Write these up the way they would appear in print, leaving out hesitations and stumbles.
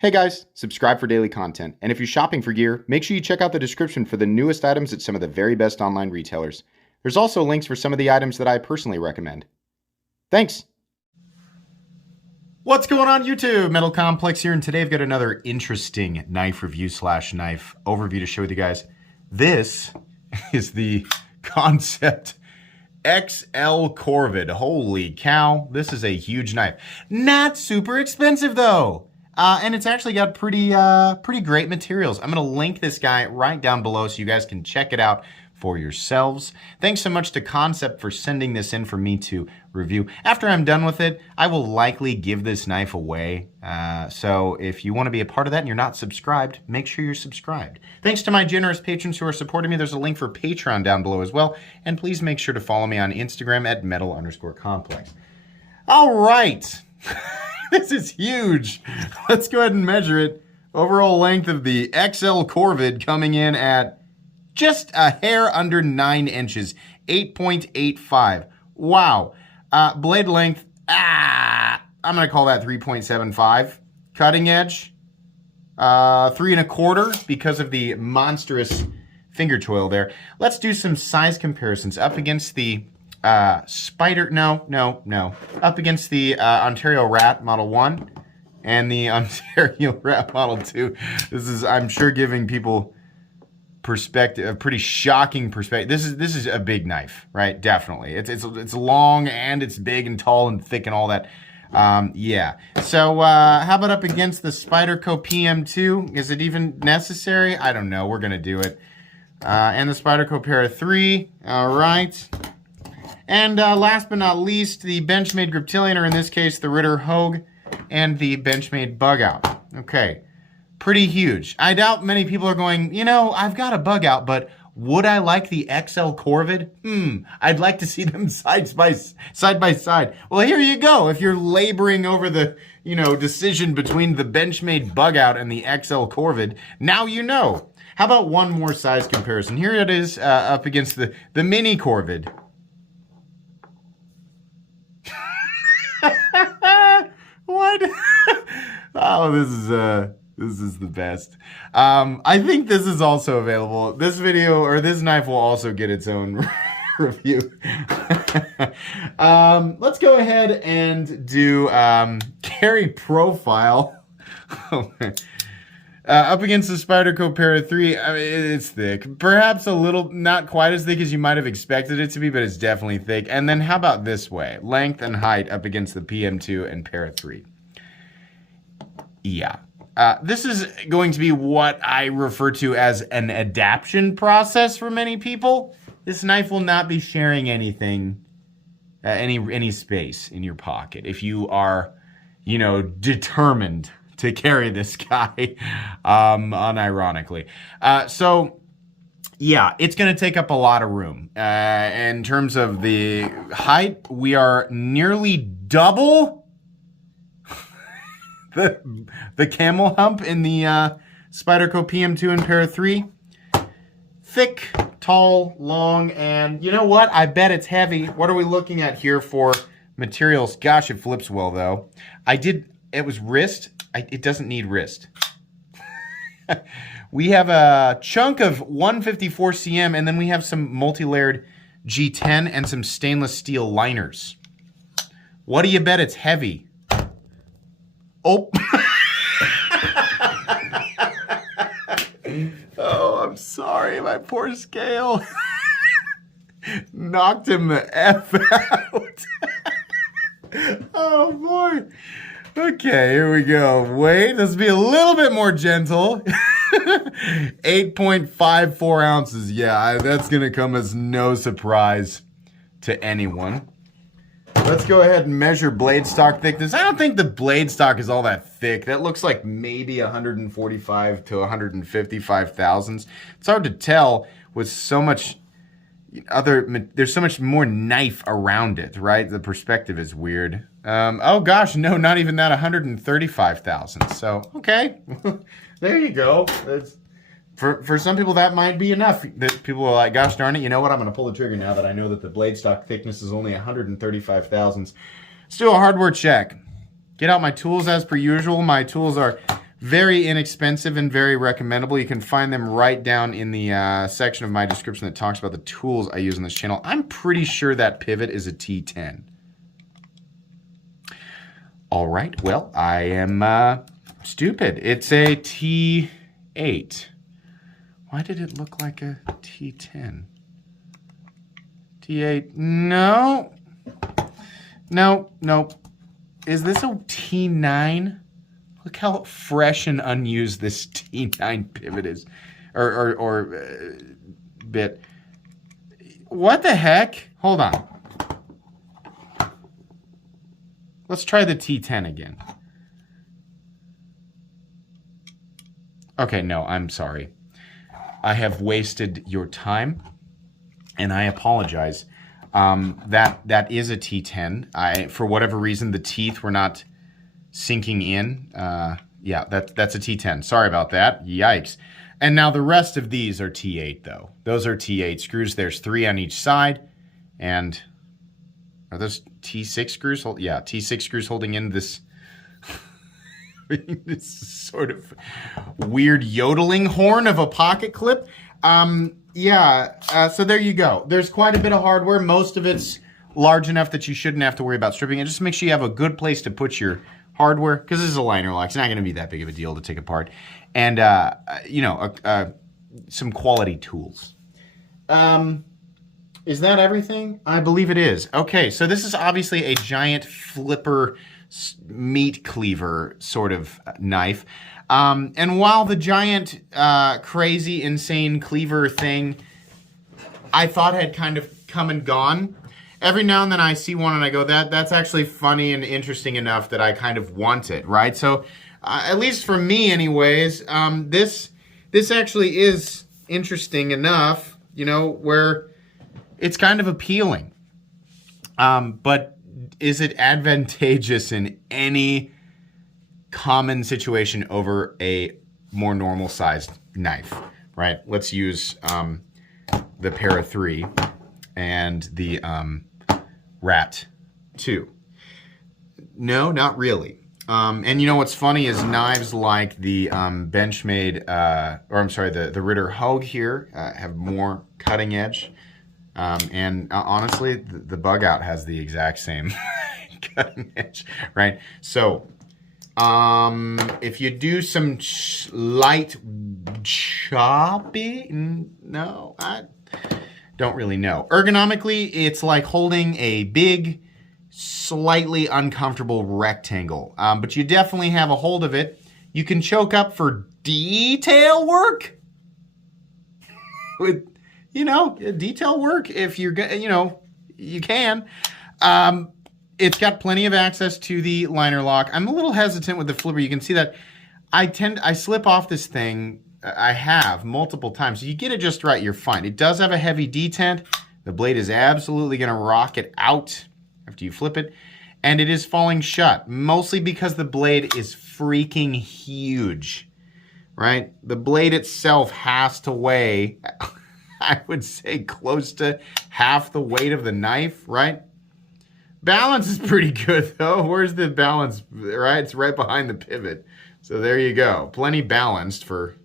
Hey guys, subscribe for daily content, and if you're shopping for gear, make sure you check out the description for the newest items at some of the very best online retailers. There's also links for some of the items that I personally recommend. Thanks! What's going on YouTube? Metal Complex here, and today I've got another interesting knife review / knife overview to show with you guys. This is the Kansept XL Korvid. Holy cow, this is a huge knife. Not super expensive though. And it's actually got pretty great materials. I'm going to link this guy right down below so you guys can check it out for yourselves. Thanks so much to Kansept for sending this in for me to review. After I'm done with it, I will likely give this knife away. So if you want to be a part of that and you're not subscribed, make sure you're subscribed. Thanks to my generous patrons who are supporting me. There's a link for Patreon down below as well. And please make sure to follow me on Instagram at metal_complex. All right. This is huge. Let's go ahead and measure it. Overall length of the XL Korvid coming in at just a hair under 9 inches, 8.85. Wow. Blade length, I'm going to call that 3.75. Cutting edge, 3 1/4 because of the monstrous finger toil there. Let's do some size comparisons up against the up against the Ontario Rat Model 1 and the Ontario Rat Model 2. This is, I'm sure, giving people perspective, a pretty shocking perspective. This is a big knife, right? Definitely. It's long and it's big and tall and thick and all that. Yeah. So how about up against the Spyderco PM2? Is it even necessary? I don't know. We're gonna do it. And the Spyderco Para 3. All right. And last but not least, the Benchmade Griptilian, or in this case, the Ritter Hogue, and the Benchmade Bug Out. Okay, pretty huge. I doubt many people are going, you know, I've got a Bug Out, but would I like the XL Korvid? I'd like to see them side by side. Well, here you go. If you're laboring over the, you know, decision between the Benchmade Bug Out and the XL Korvid, now you know. How about one more size comparison? Here it is up against the Mini Korvid. What? Oh, this is the best. I think this is also available. This video, or this knife, will also get its own review. Let's go ahead and do carry profile. Up against the Spyderco Para 3, I mean, it's thick. Perhaps a little, not quite as thick as you might have expected it to be, but it's definitely thick. And then how about this way? Length and height up against the PM2 and Para 3. Yeah. This is going to be what I refer to as an adaptation process for many people. This knife will not be sharing anything, any space in your pocket if you are, you know, determined to carry this guy, unironically. So, yeah, it's going to take up a lot of room. In terms of the height, we are nearly double the camel hump in the Spyderco PM2 and Para 3. Thick, tall, long, and you know what? I bet it's heavy. What are we looking at here for materials? Gosh, it flips well, though. It was wrist. It doesn't need wrist. We have a chunk of 154 cm, and then we have some multi-layered G10 and some stainless steel liners. What do you bet it's heavy? Oh. Oh, I'm sorry, my poor scale. Knocked him the F out. Oh, boy. Okay, here we go. Wait, let's be a little bit more gentle. 8.54 ounces. Yeah, that's going to come as no surprise to anyone. Let's go ahead and measure blade stock thickness. I don't think the blade stock is all that thick. That looks like maybe 145 to 155 thousandths. It's hard to tell with so much there's so much more knife around it, right? The perspective is weird. Oh gosh, no, not even that, 135 thousandths. So, okay, there you go. That's, for some people that might be enough. That people are like, gosh darn it, you know what? I'm going to pull the trigger now that I know that the blade stock thickness is only 135 thousandths. Let's do a hardware check. Get out my tools as per usual. My tools are Very inexpensive and very recommendable. You can find them right down in the section of my description that talks about the tools I use on this channel. I'm pretty sure that pivot is a T10. All right, well, I am stupid. It's a T8. Why did it look like a T10? T8, no. No, nope. Is this a T9? Look how fresh and unused this T9 pivot is, or bit. What the heck? Hold on. Let's try the T10 again. Okay, no, I'm sorry. I have wasted your time, and I apologize. That is a T10. For whatever reason, the teeth were not sinking in. Yeah, that's a T10. Sorry about that. Yikes. And now the rest of these are T8, though. Those are T8 screws. There's 3 on each side. And are those T6 screws? Yeah, T6 screws holding in this, this sort of weird yodeling horn of a pocket clip. So there you go. There's quite a bit of hardware. Most of it's large enough that you shouldn't have to worry about stripping it. Just make sure you have a good place to put your hardware, because this is a liner lock. It's not going to be that big of a deal to take apart. And, some quality tools. Is that everything? I believe it is. Okay, so this is obviously a giant flipper meat cleaver sort of knife. And while the giant, crazy, insane cleaver thing I thought had kind of come and gone, every now and then I see one and I go, that's actually funny and interesting enough that I kind of want it, right? So, at least for me anyways, this actually is interesting enough, where it's kind of appealing. But is it advantageous in any common situation over a more normal sized knife, right? Let's use the Para 3 and the Rat 2. No, not really. And what's funny is knives like the Benchmade, the Ritter Hogue here have more cutting edge. And honestly, the Bug Out has the exact same cutting edge, right? So, if you do some light choppy, no, I don't really know. Ergonomically, it's like holding a big, slightly uncomfortable rectangle, but you definitely have a hold of it. You can choke up for detail work with, detail work if you're, you can. It's got plenty of access to the liner lock. I'm a little hesitant with the flipper. You can see that I slip off this thing. I have multiple times. So you get it just right, you're fine. It does have a heavy detent. The blade is absolutely going to rock it out after you flip it. And it is falling shut, mostly because the blade is freaking huge, right? The blade itself has to weigh, I would say, close to half the weight of the knife, right? Balance is pretty good, though. Where's the balance, right? It's right behind the pivot. So there you go. Plenty balanced for,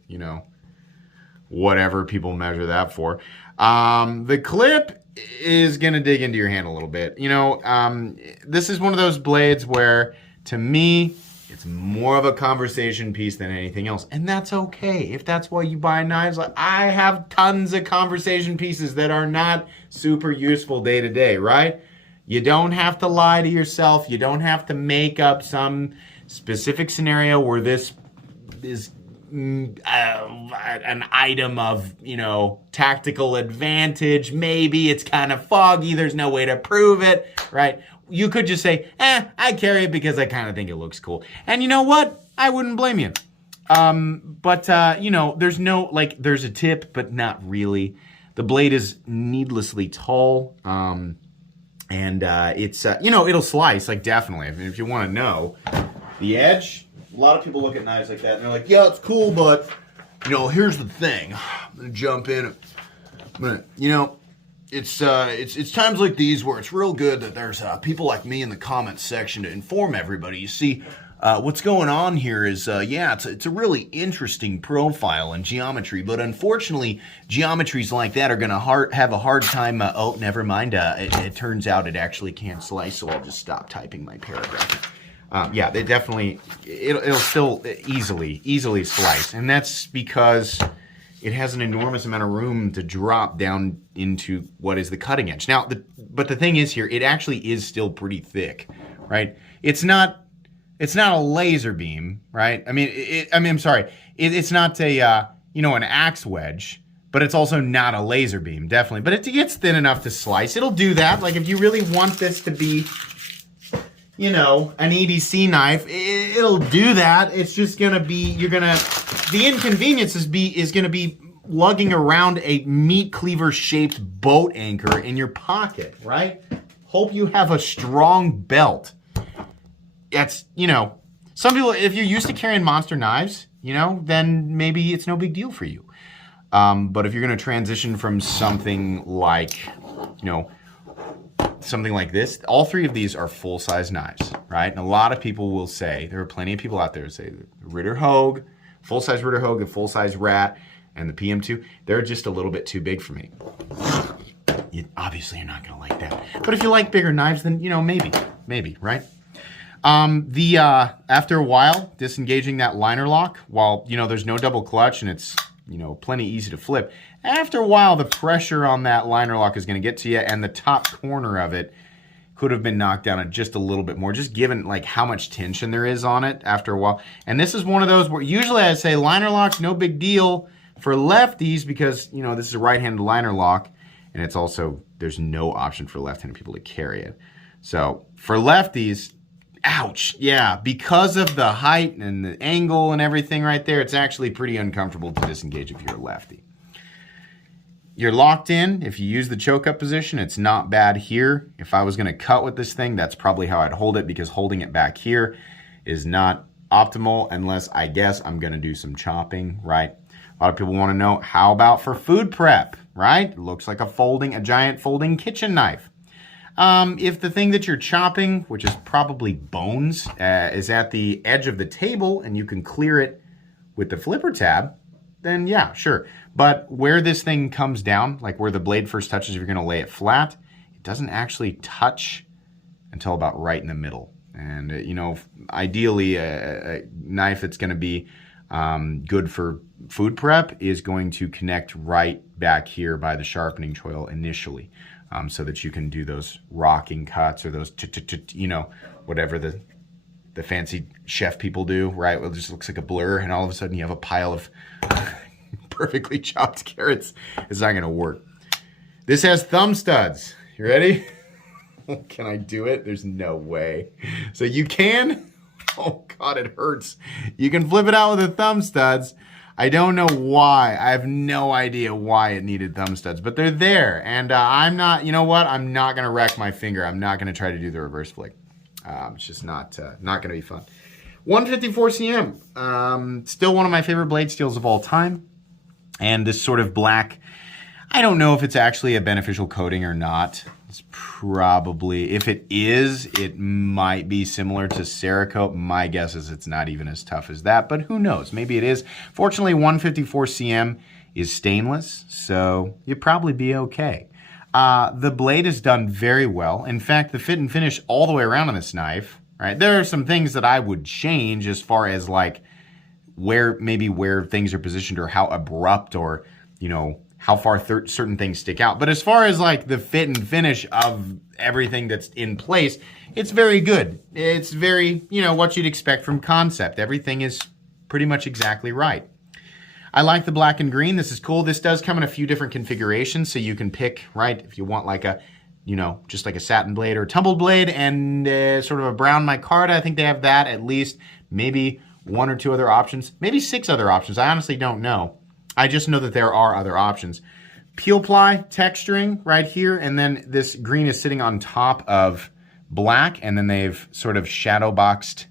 whatever people measure that for. The clip is going to dig into your hand a little bit. This is one of those blades where, to me, it's more of a conversation piece than anything else. And that's okay. If that's why you buy knives, like I have tons of conversation pieces that are not super useful day to day, right? You don't have to lie to yourself. You don't have to make up some specific scenario where this is an item of, tactical advantage. Maybe it's kind of foggy. There's no way to prove it, right? You could just say, I carry it because I kind of think it looks cool. And you know what? I wouldn't blame you. But there's no, there's a tip, but not really. The blade is needlessly tall. And it's, it'll slice, definitely. I mean, if you want to know, the edge, a lot of people look at knives like that, and they're like, yeah, it's cool, but, here's the thing. I'm going to jump in. It's times like these where it's real good that there's people like me in the comments section to inform everybody. You see, What's going on here is, yeah, it's a really interesting profile in geometry, but unfortunately, geometries like that are going to have a hard time. Oh, never mind. It turns out it actually can't slice, so I'll just stop typing my paragraph. Yeah, they definitely, it'll still easily slice, and that's because it has an enormous amount of room to drop down into what is the cutting edge. Now, but the thing is here, it actually is still pretty thick, right? It's not a laser beam, right? I mean, I'm sorry, it's not a an axe wedge, but it's also not a laser beam, definitely. But it gets thin enough to slice. It'll do that. Like if you really want this to be, an EDC knife, it'll do that. It's just gonna be, the inconvenience is gonna be lugging around a meat cleaver shaped boat anchor in your pocket, right? Hope you have a strong belt. That's, some people, if you're used to carrying monster knives, then maybe it's no big deal for you. But if you're gonna transition from something like, something like this, all three of these are full-size knives, right? And a lot of people will say, there are plenty of people out there who say the Ritter Hogue, full-size Ritter Hogue, the full-size Rat, and the PM2, they're just a little bit too big for me. Obviously, you're not gonna like that. But if you like bigger knives, then, maybe, right? After a while, disengaging that liner lock, while, there's no double clutch and it's, plenty easy to flip, after a while, the pressure on that liner lock is going to get to you, and the top corner of it could have been knocked down just a little bit more, just given like how much tension there is on it after a while. And this is one of those where usually I say liner locks, no big deal for lefties because, this is a right-handed liner lock, and it's also, there's no option for left-handed people to carry it. So for lefties, ouch, yeah, because of the height and the angle and everything right there, it's actually pretty uncomfortable to disengage if you're a lefty. You're locked in. If you use the choke up position, it's not bad here. If I was going to cut with this thing, that's probably how I'd hold it, because holding it back here is not optimal unless I guess I'm going to do some chopping, right? A lot of people want to know, how about for food prep, right? It looks like a giant folding kitchen knife. If the thing that you're chopping, which is probably bones, is at the edge of the table and you can clear it with the flipper tab, then yeah, sure. But where this thing comes down, like where the blade first touches, if you're going to lay it flat, it doesn't actually touch until about right in the middle. And, ideally a knife that's going to be good for food prep is going to connect right back here by the sharpening choil initially. So that you can do those rocking cuts or those, whatever the fancy chef people do, right? Well, it just looks like a blur, and all of a sudden you have a pile of perfectly chopped carrots. It's not going to work. This has thumb studs. You ready? Can I do it? There's no way. So you can. Oh, God, it hurts. You can flip it out with the thumb studs. I don't know why. I have no idea why it needed thumb studs, but they're there. And I'm not, I'm not going to wreck my finger. I'm not going to try to do the reverse flick. It's just not going to be fun. 154 cm. Still one of my favorite blade steels of all time. And this sort of black, I don't know if it's actually a beneficial coating or not. It's probably, if it is, it might be similar to Cerakote. My guess is it's not even as tough as that, but who knows? Maybe it is. Fortunately, 154 cm is stainless, so you'd probably be okay. The blade is done very well. In fact, the fit and finish all the way around on this knife, right? There are some things that I would change as far as like where things are positioned or how abrupt or, how far certain things stick out. But as far as like the fit and finish of everything that's in place, it's very good. It's very, what you'd expect from Kansept. Everything is pretty much exactly right. I like the black and green. This is cool. This does come in a few different configurations, so you can pick, right, if you want like a, just like a satin blade or a tumbled blade and sort of a brown micarta. I think they have that at least, maybe one or two other options, maybe 6 other options. I honestly don't know. I just know that there are other options. Peel ply texturing right here, and then this green is sitting on top of black, and then they've sort of shadow boxed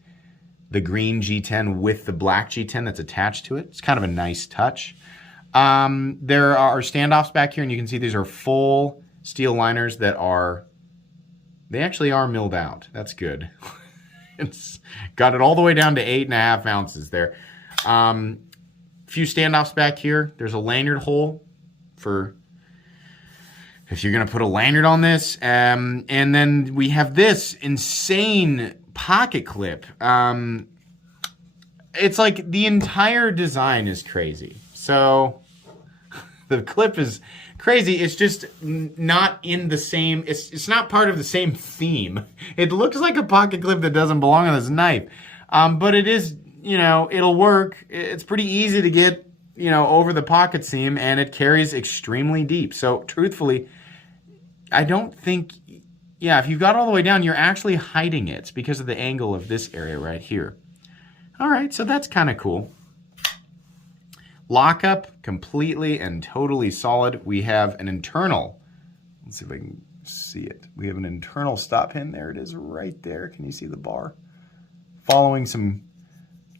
the green G10 with the black G10 that's attached to it. It's kind of a nice touch. There are standoffs back here, and you can see these are full steel liners that are, they actually are milled out. That's good. It's got it all the way down to 8.5 ounces there. Few standoffs back here. There's a lanyard hole for if you're going to put a lanyard on this. And then we have this insane pocket clip. It's like the entire design is crazy. So the clip is crazy. It's just not in the same, it's not part of the same theme. It looks like a pocket clip that doesn't belong on this knife. But it is, you know, it'll work. It's pretty easy to get, you know, over the pocket seam, and it carries extremely deep. So truthfully, I don't think, yeah, if you've got all the way down, you're actually hiding it because of the angle of this area right here. All right, so that's kind of cool. Lockup, completely and totally solid. We have an internal, let's see if I can see it. We have an internal stop pin. There it is right there. Can you see the bar? Following some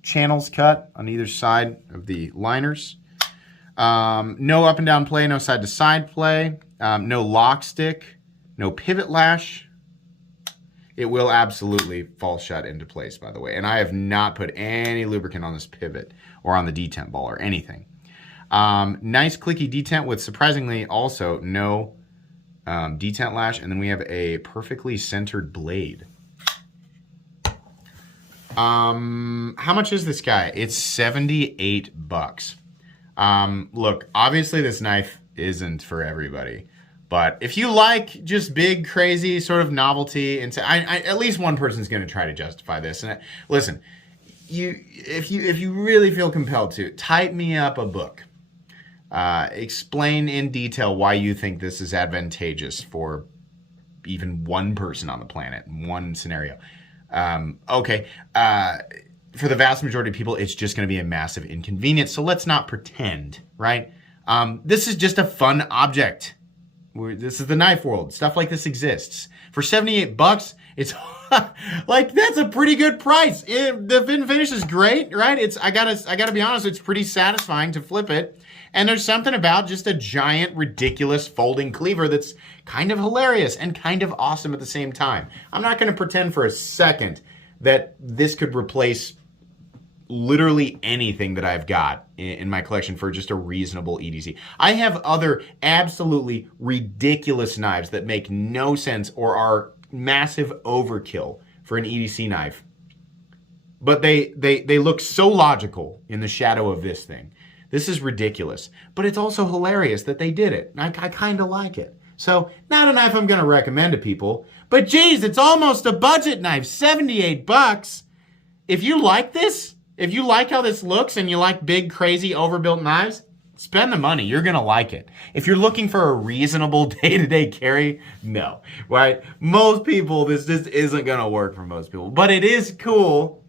channels cut on either side of the liners. No up and down play, no side to side play, no lock stick, no pivot lash. It will absolutely fall shut into place, by the way. And I have not put any lubricant on this pivot or on the detent ball or anything. Nice clicky detent with surprisingly also no detent lash. And then we have a perfectly centered blade. How much is this guy? It's 78 bucks. Look, obviously this knife isn't for everybody. But if you like just big, crazy sort of novelty, and at least one person's going to try to justify this. And listen, if you really feel compelled to, type me up a book. Explain in detail why you think this is advantageous for even one person on the planet, one scenario. Okay, for the vast majority of people, it's just going to be a massive inconvenience. So let's not pretend, right? This is just a fun object. This is the knife world. Stuff like this exists. For 78 bucks, it's like that's a pretty good price. The fin finish is great, right? I gotta be honest, it's pretty satisfying to flip it. And there's something about just a giant, ridiculous folding cleaver that's kind of hilarious and kind of awesome at the same time. I'm not gonna pretend for a second that this could replace literally anything that I've got in my collection for just a reasonable EDC. I have other absolutely ridiculous knives that make no sense or are massive overkill for an EDC knife. But they look so logical in the shadow of this thing. This is ridiculous. But it's also hilarious that they did it. I kind of like it. So, not a knife I'm going to recommend to people. But geez, it's almost a budget knife. 78 bucks. If you like this, if you like how this looks and you like big, crazy, overbuilt knives, spend the money. You're going to like it. If you're looking for a reasonable day-to-day carry, no. Right? Most people, this just isn't going to work for most people. But it is cool,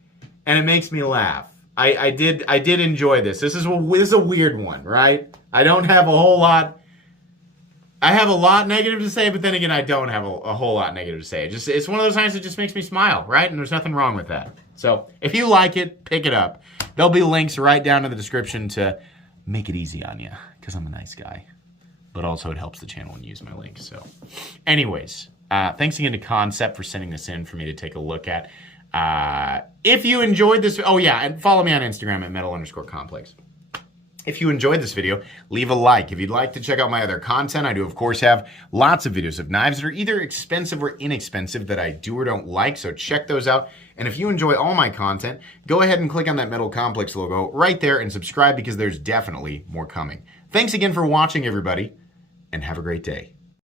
and it makes me laugh. I did enjoy this. This is a weird one, right? I don't have a whole lot. I have a lot negative to say, but then again, I don't have a whole lot negative to say. It's one of those times that just makes me smile, right? And there's nothing wrong with that. So if you like it, pick it up. There'll be links right down in the description to make it easy on you, because I'm a nice guy. But also it helps the channel when you use my links. So anyways, thanks again to Kansept for sending this in for me to take a look at. If you enjoyed this, oh yeah, and follow me on Instagram at metal_complex. If you enjoyed this video, leave a like. If you'd like to check out my other content, I do, of course, have lots of videos of knives that are either expensive or inexpensive that I do or don't like, so check those out. And if you enjoy all my content, go ahead and click on that Metal Complex logo right there and subscribe because there's definitely more coming. Thanks again for watching, everybody, and have a great day.